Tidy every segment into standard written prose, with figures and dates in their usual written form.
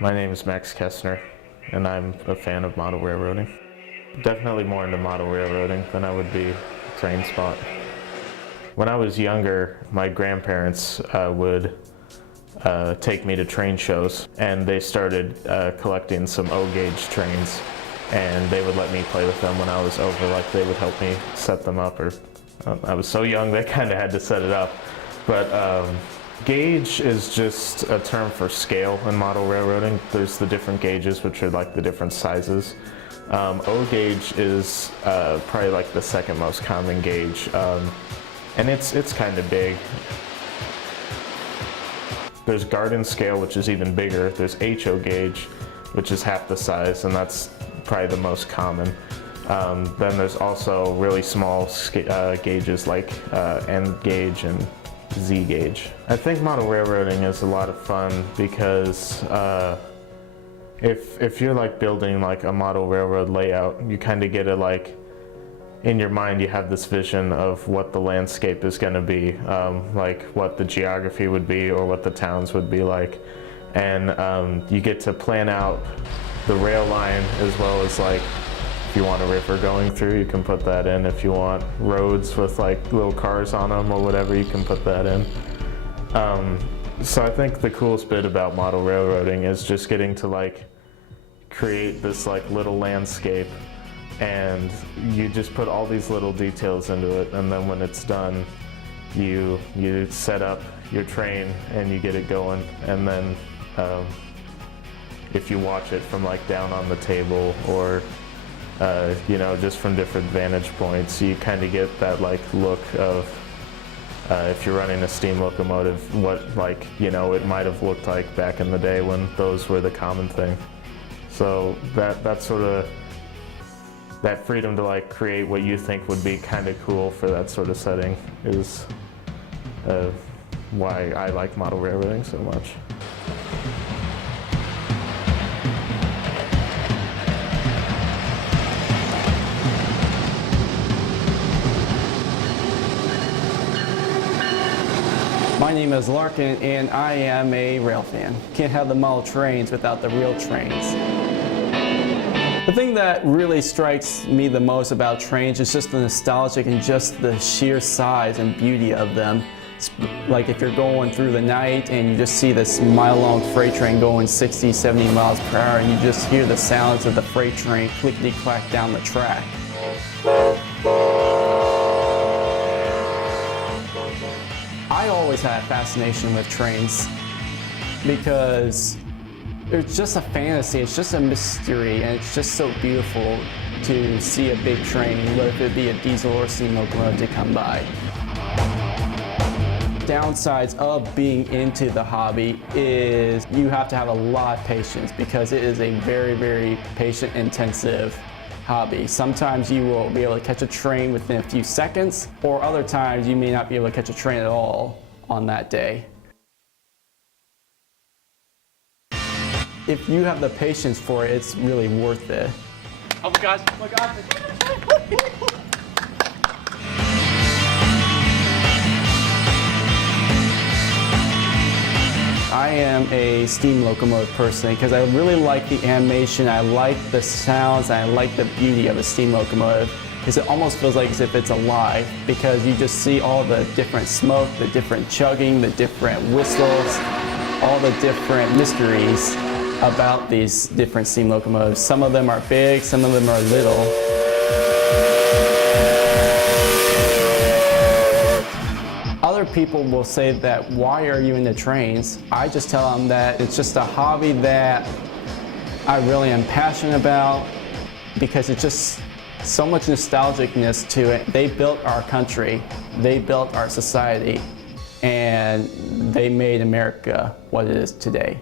My name is Max Kestner, and I'm a fan of model railroading. Definitely more into model railroading than I would be train spot. When I was younger, my grandparents would take me to train shows, and they started collecting some O-gauge trains, and they would let me play with them when I was over. Like, they would help me set them up, or I was so young they kind of had to set it up. But gauge is just a term for scale in model railroading. There's the different gauges, which are like the different sizes. O-gauge is probably like the second most common gauge, and it's kind of big. There's garden scale, which is even bigger. There's HO gauge, which is half the size, and that's probably the most common. Then there's also really small gauges like N gauge and Z gauge. I think model railroading is a lot of fun because if you're like building like a model railroad layout, you kind of get it like in your mind. You have this vision of what the landscape is going to be, like what the geography would be or what the towns would be like, and you get to plan out the rail line as well as like if you want a river going through, you can put that in. If you want roads with like little cars on them or whatever, you can put that in. So I think the coolest bit about model railroading is just getting to like create this like little landscape, and you just put all these little details into it, and then when it's done, you set up your train and you get it going, and then if you watch it from like down on the table or you know, just from different vantage points, you kind of get that like look of if you're running a steam locomotive, what, like, you know, it might have looked like back in the day when those were the common thing. So that sort of, that freedom to like create what you think would be kind of cool for that sort of setting is why I like model railroading so much. My name is Larkin, and I am a rail fan. Can't have the model trains without the real trains. The thing that really strikes me the most about trains is just the nostalgic and just the sheer size and beauty of them. It's like if you're going through the night and you just see this mile-long freight train going 60, 70 miles per hour, and you just hear the sounds of the freight train clickety-clack down the track. I always had a fascination with trains because it's just a fantasy, it's just a mystery, and it's just so beautiful to see a big train, whether it be a diesel or steam locomotive, to come by. Downsides of being into the hobby is you have to have a lot of patience because it is a very, very patient-intensive hobby. Sometimes you will be able to catch a train within a few seconds, or other times you may not be able to catch a train at all on that day. If you have the patience for it, it's really worth it. Oh my gosh, oh my gosh. I am a steam locomotive person because I really like the animation, I like the sounds, and I like the beauty of a steam locomotive because it almost feels like as if it's alive because you just see all the different smoke, the different chugging, the different whistles, all the different mysteries about these different steam locomotives. Some of them are big, some of them are little. Other people will say that, why are you into trains? I just tell them that it's just a hobby that I really am passionate about because it's just so much nostalgicness to it. They built our country, they built our society, and they made America what it is today.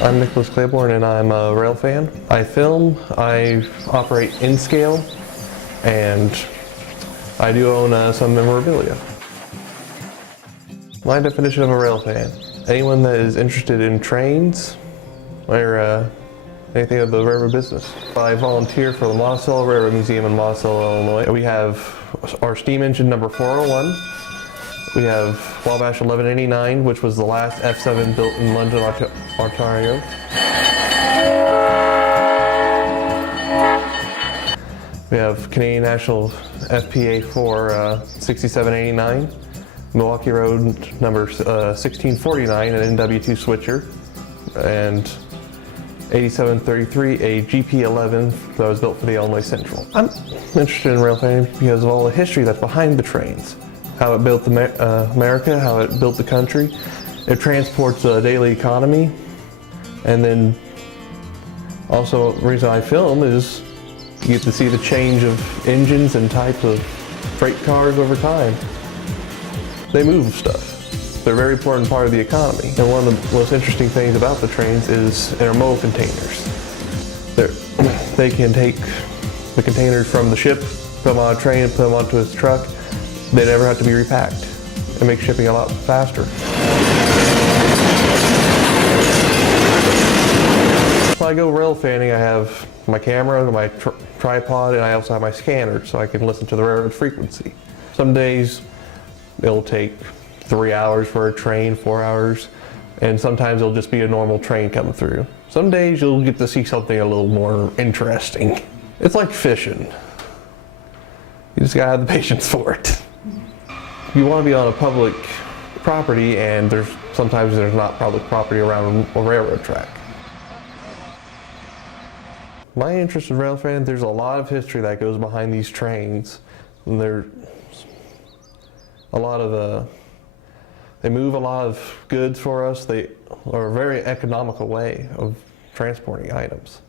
I'm Nicholas Claiborne and I'm a rail fan. I film, I operate in scale, and I do own some memorabilia. My definition of a rail fan: anyone that is interested in trains or anything of the railroad business. I volunteer for the Monticello Railroad Museum in Monticello, Illinois. We have our steam engine number 401. We have Wabash 1189, which was the last F7 built in London, Ontario. We have Canadian National FPA 4 6789, Milwaukee Road number 1649, an NW2 switcher, and 8733, a GP11 that was built for the Illinois Central. I'm interested in rail fanning because of all the history that's behind the trains. How it built America, how it built the country. It transports the daily economy. And then also the reason I film is you get to see the change of engines and types of freight cars over time. They move stuff. They're a very important part of the economy. And one of the most interesting things about the trains is intermodal containers. They can take the containers from the ship, put them on a train, and put them onto a truck. They never have to be repacked. It makes shipping a lot faster. When I go rail fanning, I have my camera, my tripod, and I also have my scanner so I can listen to the railroad frequency. Some days it'll take 3 hours for a train, 4 hours, and sometimes it'll just be a normal train coming through. Some days you'll get to see something a little more interesting. It's like fishing. You just gotta have the patience for it. You want to be on a public property, and sometimes there's not public property around a railroad track. My interest in rail fanning, there's a lot of history that goes behind these trains. And there's a lot of they move a lot of goods for us. They are a very economical way of transporting items.